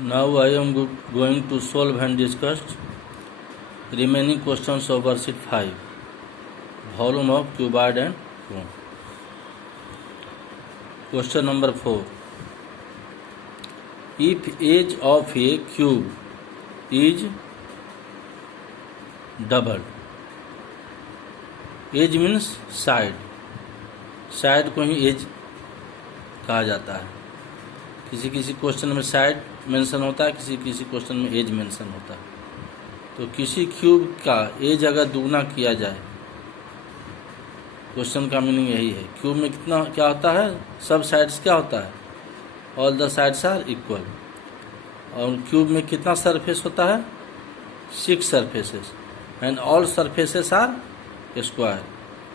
Now I am going to solve and discuss remaining questions of worksheet 5, volume of cuboid and cone. Question number 4. If edge of a cube is doubled, edge means side, side को ही as कहा जाता है. किसी किसी question में side mention होता है, किसी किसी क्वेश्चन में एज मेंशन होता है. तो किसी क्यूब का एज अगर दुगना किया जाए, क्वेश्चन का मीनिंग यही है. क्यूब में कितना क्या होता है, सब साइड्स क्या होता है, all the sides are equal. और क्यूब में कितना सरफेस होता है, 6 surfaces, and all surfaces are square.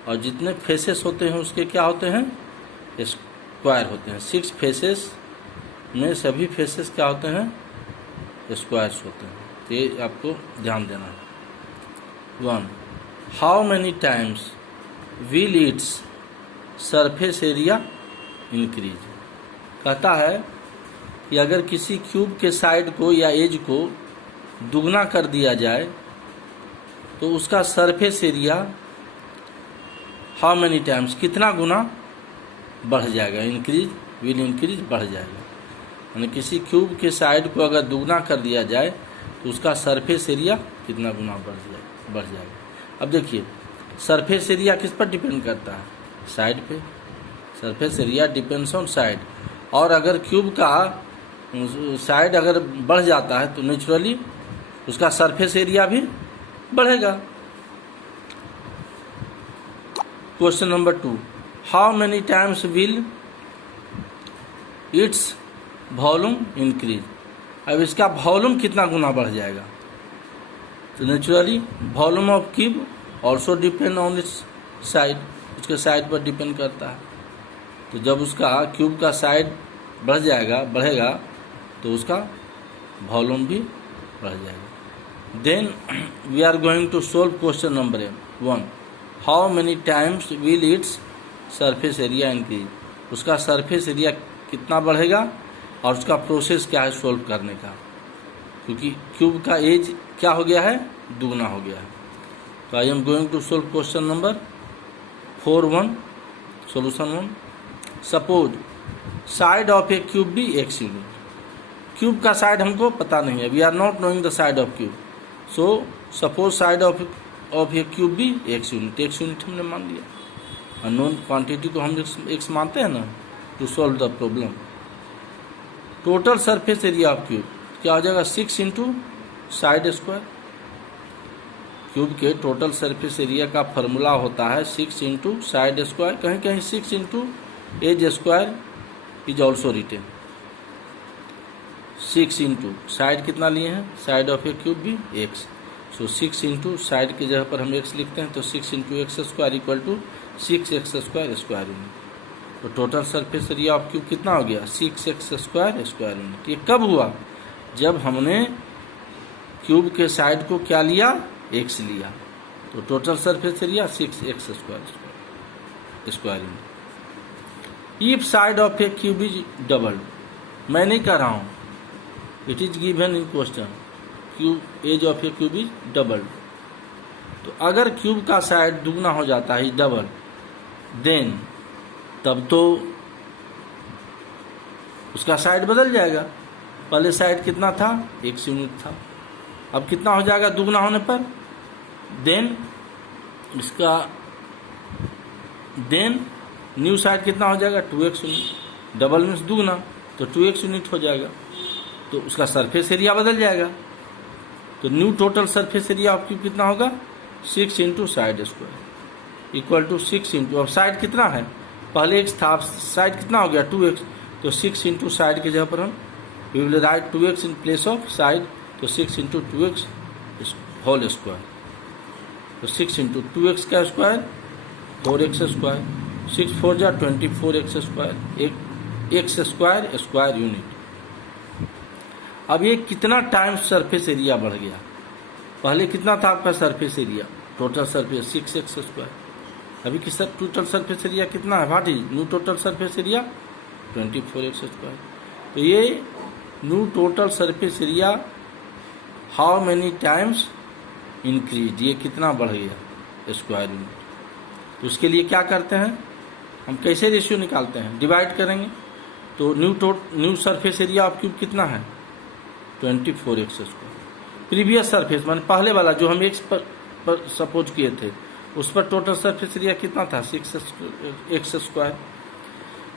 और जितने फेसेस होते हैं उसके क्या होते हैं, स्क्वायर होते हैं. 6 फेसेस में सभी फेसेस क्या होते हैं, स्क्वायर्स होते हैं. तो ये आपको ध्यान देना है. 1. How many times will its surface area increase. कहता है कि अगर किसी क्यूब के साइड को या एज को दुगना कर दिया जाए तो उसका surface area how many times कितना गुना बढ़ जाएगा. इंक्रीज, विल इंक्रीज, बढ़ जाएगा. यानी किसी क्यूब के साइड को अगर दुगना कर दिया जाए तो उसका सरफेस एरिया कितना गुना बढ़ जाएगा. अब देखिए, सरफेस एरिया किस पर डिपेंड करता है, साइड पे. Surface area depends on side. और अगर क्यूब का साइड अगर बढ़ जाता है तो नेचुरली उसका सरफेस एरिया भी बढ़ेगा. Question number 2. How many times will its volume increase. अब इसका वॉल्यूम कितना गुना बढ़ जाएगा. तो naturally volume of cube also depend on it's side, उसके साइड पर डिपेंड करता है. तो जब उसका क्यूब का साइड बढ़ेगा तो उसका वॉल्यूम भी बढ़ जाएगा. Then we are going to solve question number 1. How many times will its surface area increase. उसका सरफेस एरिया कितना बढ़ेगा और उसका प्रोसेस क्या है सोल्व करने का, क्योंकि क्यूब का एज क्या हो गया है, दुगना हो गया है. तो I am going to solve question number 4.1. Solution 1. Suppose side of a cube be X unit. Cube का साइड हमको पता नहीं है, we are not knowing the side of cube. So suppose side of a cube be X unit. X unit हमने मान लिया. Unknown quantity को हम एक्स मानते हैं ना, to solve the problem. Total surface area of cube क्या हो जाएगा, 6 इंटू साइड स्क्वायर. क्यूब के टोटल सरफेस एरिया का फॉर्मूला होता है 6 इंटू साइड स्क्वायर. कहीं कहीं 6 into edge square is also written. 6 into side कितना लिए हैं, साइड ऑफ ए क्यूब भी एक्स. सो 6 इंटू साइड की जगह पर हम एक्स लिखते हैं, तो 6 into X square equal to 6x square square unit. तो total surface area of cube कितना हो गया, 6x स्क्वायर स्क्वायर यूनिट. ये कब हुआ, जब हमने क्यूब के साइड को क्या लिया, x लिया. तो total surface area 6x square square unit. If side of a cube is double, मैं नहीं कह रहा हूँ, it is given in question. Cube edge of a cube is double. तो अगर क्यूब का साइड दुगना हो जाता है, डबल, देन तब तो उसका साइड बदल जाएगा. पहले साइड कितना था, x यूनिट था. अब कितना हो जाएगा दुगना होने पर, देन इसका न्यू साइड कितना हो जाएगा, 2x यूनिट. डबल मीन्स दुगना, तो 2x यूनिट हो जाएगा. तो उसका सरफेस एरिया बदल जाएगा. तो new total surface area of cube कितना होगा, 6 into side square equal to 6 into, अब साइड कितना है, पहले x था, अब साइड कितना हो गया, 2x. तो 6 इंटू साइड की जगह पर हम we will write 2x in place of side. तो 6 इंटू 2x होल स्क्वायर. तो 6 इंटू 2x का स्क्वायर 4x स्क्वायर. 6 4 जा 24x square, x square square unit. अब ये कितना टाइम सरफेस एरिया बढ़ गया. पहले कितना था आपका surface area, total surface 6x square. अभी किस टोटल सरफेस एरिया कितना है, what is new total surface area, 24x square. तो ये new total surface area how many times increase, ये कितना बढ़ गया स्क्वायर यूनिट। तो उसके लिए क्या करते हैं हम, कैसे रेशियो निकालते हैं, डिवाइड करेंगे। तो new surface area of cube कितना है 24x स्क्वायर। प्रीवियस सरफेस मान पहले वाला जो हम x पर सपोज किए थे उस पर टोटल सरफेस एरिया कितना था 6x स्क्वायर।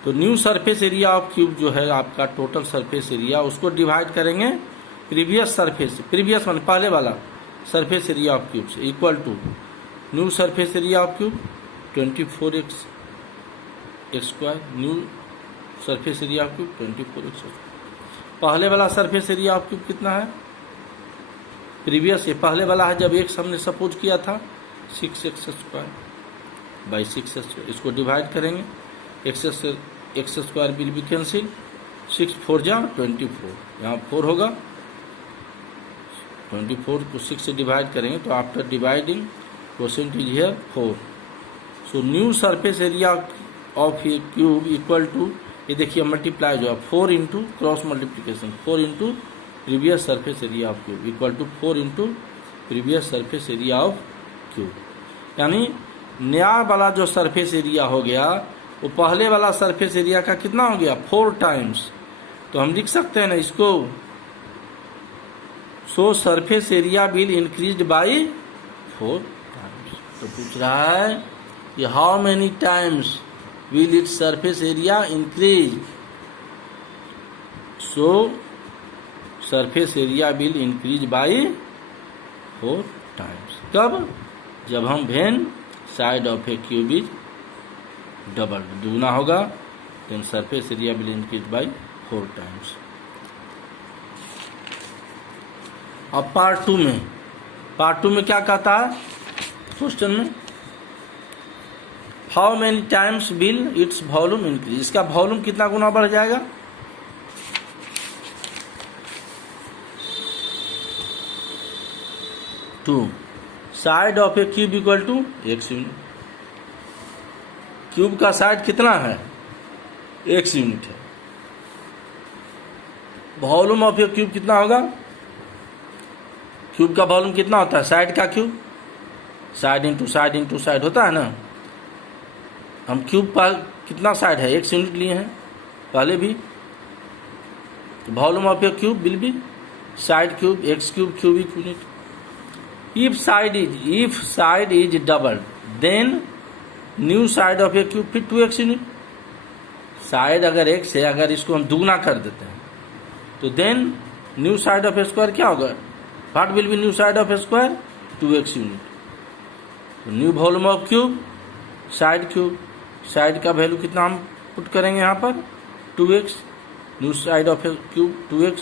तो new surface area of cube जो है आपका टोटल सरफेस एरिया, उसको डिवाइड करेंगे प्रीवियस सरफेस, प्रीवियस मान पहले वाला सरफेस एरिया ऑफ क्यूब से, equal to new surface area of cube 24x square, new surface area of cube 24x square. पहले वाला सरफेस एरिया ऑफ क्यूब कितना है प्रीवियस, ये पहले वाला है जब x हमने सपोज किया था 6x स्क्वायर बाई 6 स्क्वायर। इसको डिवाइड करेंगे, x square will be cancel, 6 4 जा 24, यहाँ 4 होगा, 24 को 6 से डिवाइड करेंगे तो after dividing quotient is here 4। So new surface area of a cube equal to, ये देखिए मल्टीप्लाई जो है 4 into cross multiplication 4 into previous surface area of cube equal to 4 into previous surface area of cube. यानी नया वाला जो surface area हो गया वो पहले वाला सरफेस एरिया का कितना हो गया 4 टाइम्स। तो हम लिख सकते हैं ना इसको, सो surface area will increase by 4 times. तो पूछ रहा है कि how many times will its surface area increase, so surface area will increase by 4 times। कब, जब हम when side of a cube is double, दुगना होगा, then surface area will increase by 4 times. अब पार्ट टू में क्या कहता है क्वेश्चन में, how many times will its volume increase, इसका वॉल्यूम कितना गुना बढ़ जाएगा। To side of a cube equal to x unit, cube का साइड कितना है x यूनिट है, वॉल्यूम ऑफ ए क्यूब कितना होगा, क्यूब का वॉल्यूम कितना होता है साइड का cube, side into side into side होता है ना। हम क्यूब पर कितना साइड है x यूनिट लिए हैं पहले भी, तो volume of a cube will be side cube x cube cubic unit. If side is double then new side of a cube फिर 2x यूनिट। साइड अगर x है, अगर इसको हम दुगना कर देते हैं तो then new side of a square क्या होगा, what will be new side of a square 2x unit. तो new volume of cube side cube, side का वैल्यू कितना हम पुट करेंगे यहाँ पर 2x, new side of a cube 2x,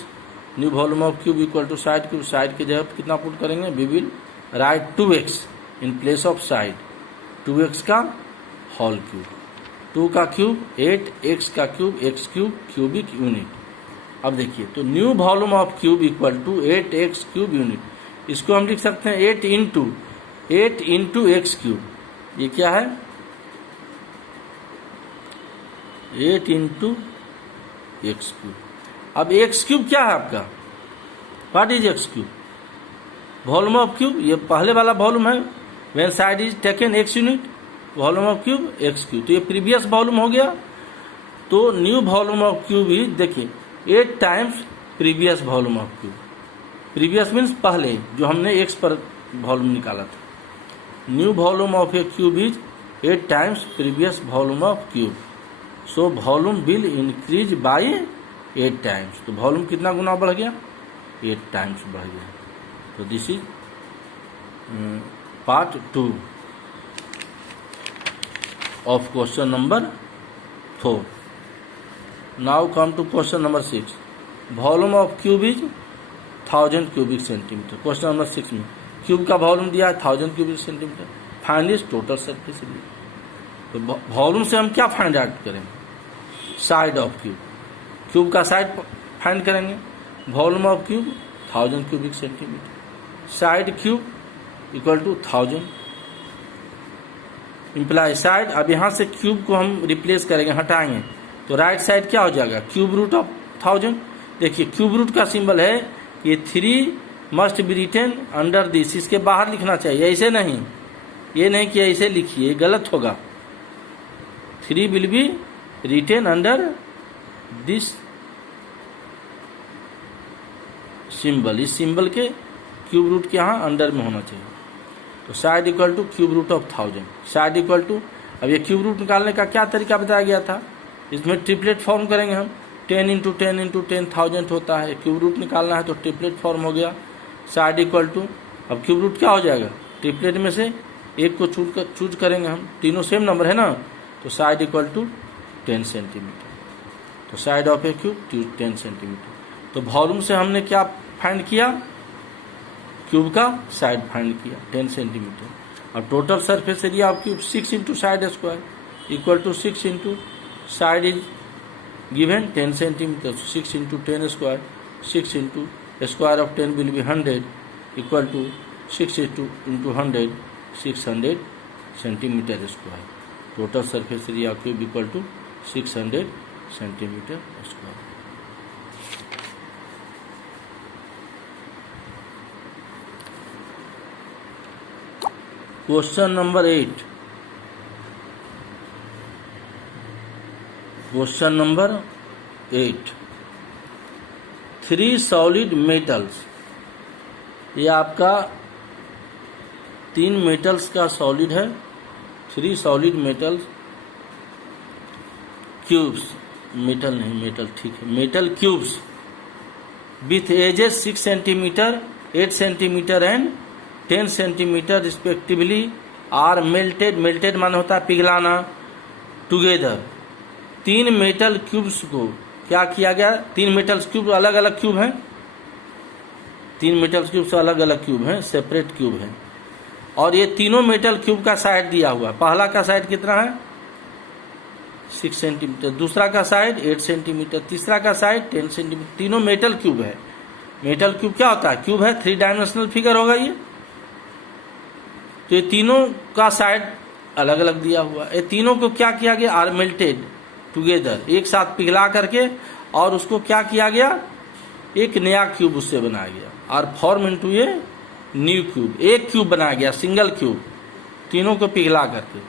new volume of cube equal to side cube, side की जगह कितना पुट करेंगे, we will write 2x in place of side, 2x का होल क्यूब, 2 का क्यूब 8, x का cube x cube cubic unit. अब देखिए तो new volume of cube equal to 8x cube unit, इसको हम लिख सकते हैं 8 इंटू एक्स क्यूब, ये क्या है 8 इंटू एक्स क्यूब। अब एक्स क्यूब क्या है आपका, what is x cube, volume of cube, ये पहले वाला वॉल्यूम है when side is taken x unit, volume of cube x cube, तो ये प्रीवियस वॉल्यूम हो गया। तो new volume of cube is देखिए 8 times previous volume of cube, previous means पहले जो हमने x पर वॉल्यूम निकाला था, new volume of a cube is 8 times previous volume of cube, so volume will increase by 8 times. तो volume कितना गुना बढ़ गया 8 टाइम्स बढ़ गया। तो this is part 2 of question number 4। Now come to question number 6, volume of cube is 1000 cubic centimetre. Question number 6 में cube का वॉल्यूम दिया है 1000 cubic centimetre, finally total surface area. तो वॉल्यूम से हम क्या फाइंड आउट करेंगे, साइड ऑफ क्यूब, क्यूब का साइड फाइंड करेंगे, volume of cube 1000 cubic centimetre, side cube equal to 1000 imply side. अब यहाँ से क्यूब को हम रिप्लेस करेंगे, हटाएंगे, तो राइट साइड क्या हो जाएगा क्यूब रूट ऑफ 1000, देखिए क्यूब रूट का सिंबल है, ये 3 must be written under this, इसके बाहर लिखना चाहिए, ऐसे नहीं, ये नहीं कि ऐसे लिखिए, ये गलत होगा। 3 will be written under this symbol, इस सिंबल के क्यूब रूट के यहाँ अंडर में होना चाहिए। तो side equal to cube root of 1000, side equal to, अब ये क्यूब रूट निकालने का क्या तरीका बताया गया था, इसमें ट्रिपलेट फॉर्म करेंगे हम, 10 इंटू 10 इंटू 10,000 होता है, क्यूब रूट निकालना है तो ट्रिपलेट फॉर्म हो गया। साइड इक्वल टू, अब क्यूब रूट क्या हो जाएगा, ट्रिपलेट में से एक को चूज करेंगे हम, तीनों सेम नंबर है ना, तो साइड इक्वल टू 10 सेंटीमीटर, तो side of a cube 10 centimetre. तो वॉल्यूम से हमने क्या फाइंड किया, क्यूब का साइड फाइंड किया 10 सेंटीमीटर। अब total surface area of cube 6 into side square equal to 6 into side is given 10 centimetre, 6 into 10 square, 6 into square of 10 will be 100 equal to 6 into 100 600 centimetre square. Total surface area of cube equal to 600 centimetre square. Question number 8, question number 8, 3 solid metals, ये आपका 3 metals का solid है, 3 solid metals cubes, metal नहीं metal ठीक है, metal cubes with edges 6 centimetre 8 centimetre and 10 centimetre respectively are melted, melted माने होता है पिघलाना, टुगेदर। 3 मेटल क्यूब्स को क्या किया गया, 3 मेटल क्यूब अलग अलग क्यूब हैं, 3 मेटल क्यूब से अलग अलग क्यूब हैं, सेपरेट क्यूब हैं, और ये तीनों मेटल क्यूब का साइड दिया हुआ, पहला का साइड कितना है 6 सेंटीमीटर, दूसरा का साइड 8 सेंटीमीटर, तीसरा का साइड 10 सेंटीमीटर, तीनों मेटल क्यूब है। मेटल क्यूब क्या होता है, क्यूब है, 3 डायमेंशनल फिगर होगा ये, तो ये तीनों का साइड अलग अलग दिया हुआ, ये तीनों को क्या किया गया, आर मेल्टेड टुगेदर, एक साथ पिघला करके, और उसको क्या किया गया, एक नया क्यूब उससे बनाया गया, और form into a new cube, एक क्यूब बनाया गया, सिंगल क्यूब, तीनों को पिघला करके।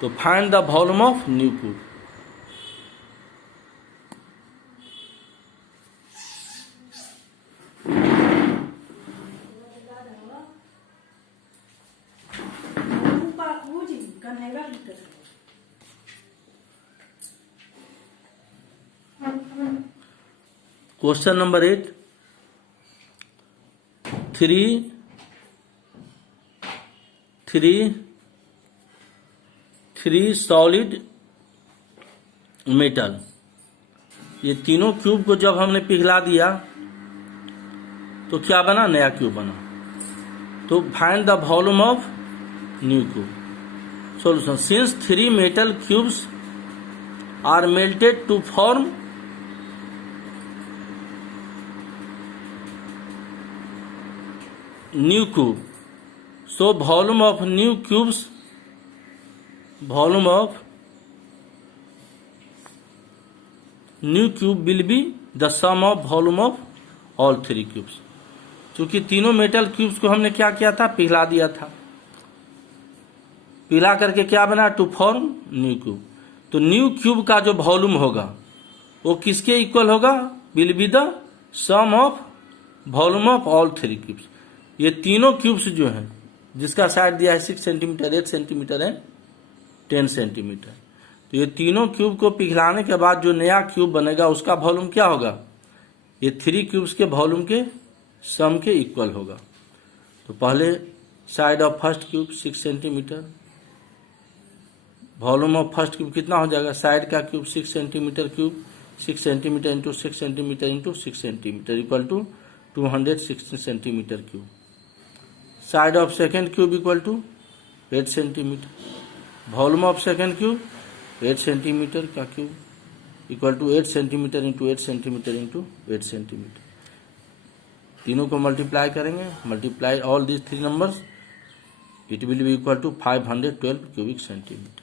तो find the volume of new cube. Question number 8, 3 solid metal, ये तीनों क्यूब को जब हमने पिघला दिया तो क्या बना, नया क्यूब बना। तो find the volume of new cube. Solution, since 3 metal cubes are melted to form new cube, so volume of new cubes, volume of new cube will be the sum of volume of all 3 cubes। क्योंकि तीनों metal cubes को हमने क्या किया था, पिघला दिया था, पिघला करके क्या बना, टू फॉर्म न्यू क्यूब। तो न्यू क्यूब का जो वॉल्यूम होगा वो किसके इक्वल होगा, will be the sum of volume of all 3 cubes. ये तीनों क्यूब्स जो हैं, जिसका साइड दिया है 6 सेंटीमीटर 8 सेंटीमीटर एंड 10 सेंटीमीटर, तो ये तीनों क्यूब को पिघलाने के बाद जो नया क्यूब बनेगा उसका वॉल्यूम क्या होगा, ये 3 क्यूब्स के वॉल्यूम के सम के इक्वल होगा। तो पहले side of first cube 6 centimetre, volume of first cube कितना हो जाएगा, साइड का cube 6 centimetre cube, 6 centimetre into 6 centimetre into 6 centimetre equal to 260 centimetre cube. Side of second cube equal to 8 centimetre, volume of second cube 8 centimetre का cube equal to 8 centimetre into 8 centimetre into 8 centimetre. तीनों को multiply करेंगे, multiply all these 3 numbers, it will be equal to 512 cubic centimetre.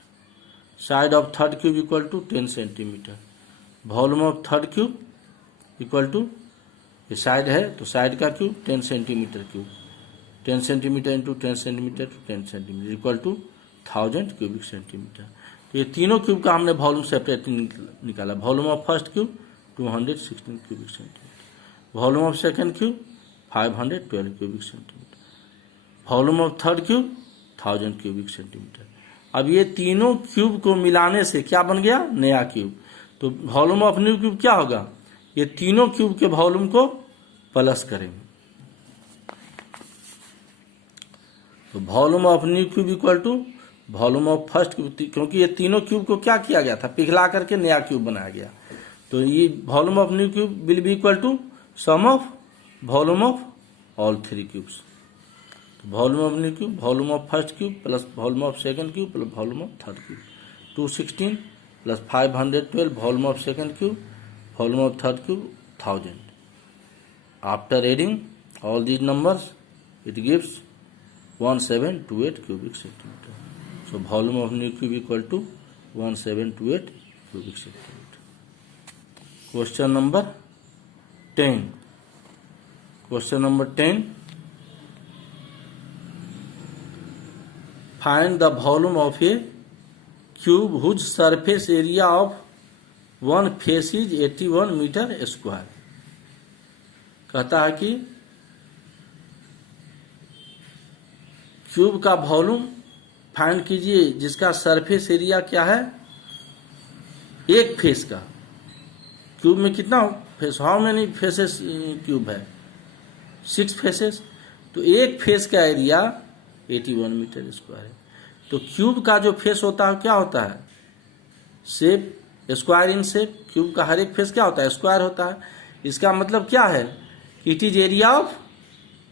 Side of third cube equal to 10 centimetre, volume of third cube equal to, ये side है तो side का cube 10 centimetre cube, 10 centimetre into 10 centimetre to 10 centimetre equal to 1000 cubic centimetre. तो ये तीनों cube का हमने volume separate निकाला। Volume of first cube 216 cubic centimetre, volume of second cube 512 cubic centimetre, volume of third cube 1000 cubic centimetre. अब ये तीनों cube को मिलाने से क्या बन गया, नया क्यूब। तो वॉल्यूम ऑफ न्यू क्यूब क्या होगा, ये तीनों क्यूब के वॉल्यूम को प्लस करेंगे। तो volume of new cube equal to volume of first cube, क्योंकि ये तीनों क्यूब को क्या किया गया था, पिघला करके नया क्यूब बनाया गया। तो ये volume of new cube will be equal to sum of volume of all three cubes. Volume of new cube volume of first cube plus volume of second cube plus volume of third cube, 216 plus 512 volume of second cube volume of third cube 1000. After adding all these numbers, it gives 1728 cubic centimeter. So volume of new cube equal to 1728 cubic centimeter. Question number 10. Question number 10. Find the volume of a cube whose surface area of one face is 81 meter square. कहता है कि cube का volume find कीजिए जिसका surface area क्या है, एक face का। क्यूब में कितना face, how many faces cube है, 6 फेसेस। तो एक फेस का एरिया 81 मीटर स्क्वायर है। तो क्यूब का जो फेस होता है क्या होता है, shape, square in shape. Cube का हर एक फेस क्या होता है, स्क्वायर होता है। इसका मतलब क्या है, it is area of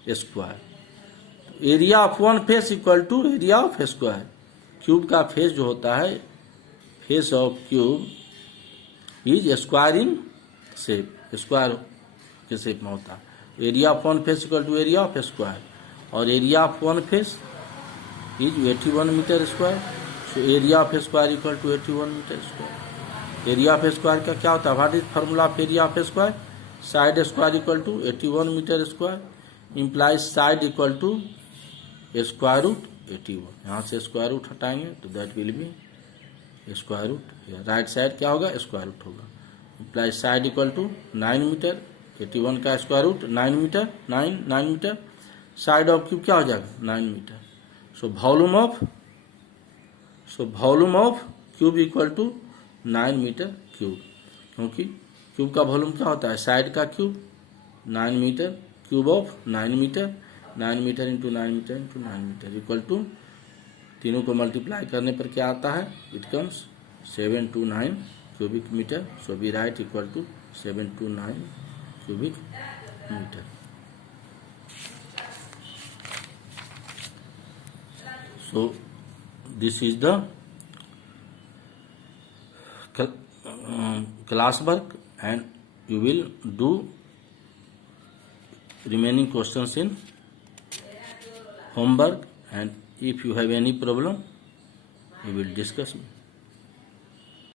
square. Area of one face equal to area of square. Cube का फेस जो होता है, face of cube is square in shape, square के शेप में होता है। Area of one face equal to area of square, और area of one face is 81 metre square. So area of square equal to 81 metre square. Area of square का क्या होता है, what is formula of area of square, side square equal to 81 metre square, implies side equal to square root 81। यहाँ से square root हटाएंगे तो that will be square root. Right side क्या होगा, स्क्वायर रूट होगा। Implies side equal to 9 metre, 81 का square root 9 metre, 9 metre. Side of cube क्या हो जाएगा, 9 metre. So volume of cube equal to 9 metre cube, क्योंकि क्यूब का volume क्या होता है, साइड का cube 9 metre, cube of 9 metre, 9 metre into 9 metre into 9 metre equal to, तीनों को मल्टीप्लाई करने पर क्या आता है, it comes 729 cubic metre. So be right equal to 729 cubic metre. So this is the class work, and you will do remaining questions in homework, and if you have any problem you will discuss me.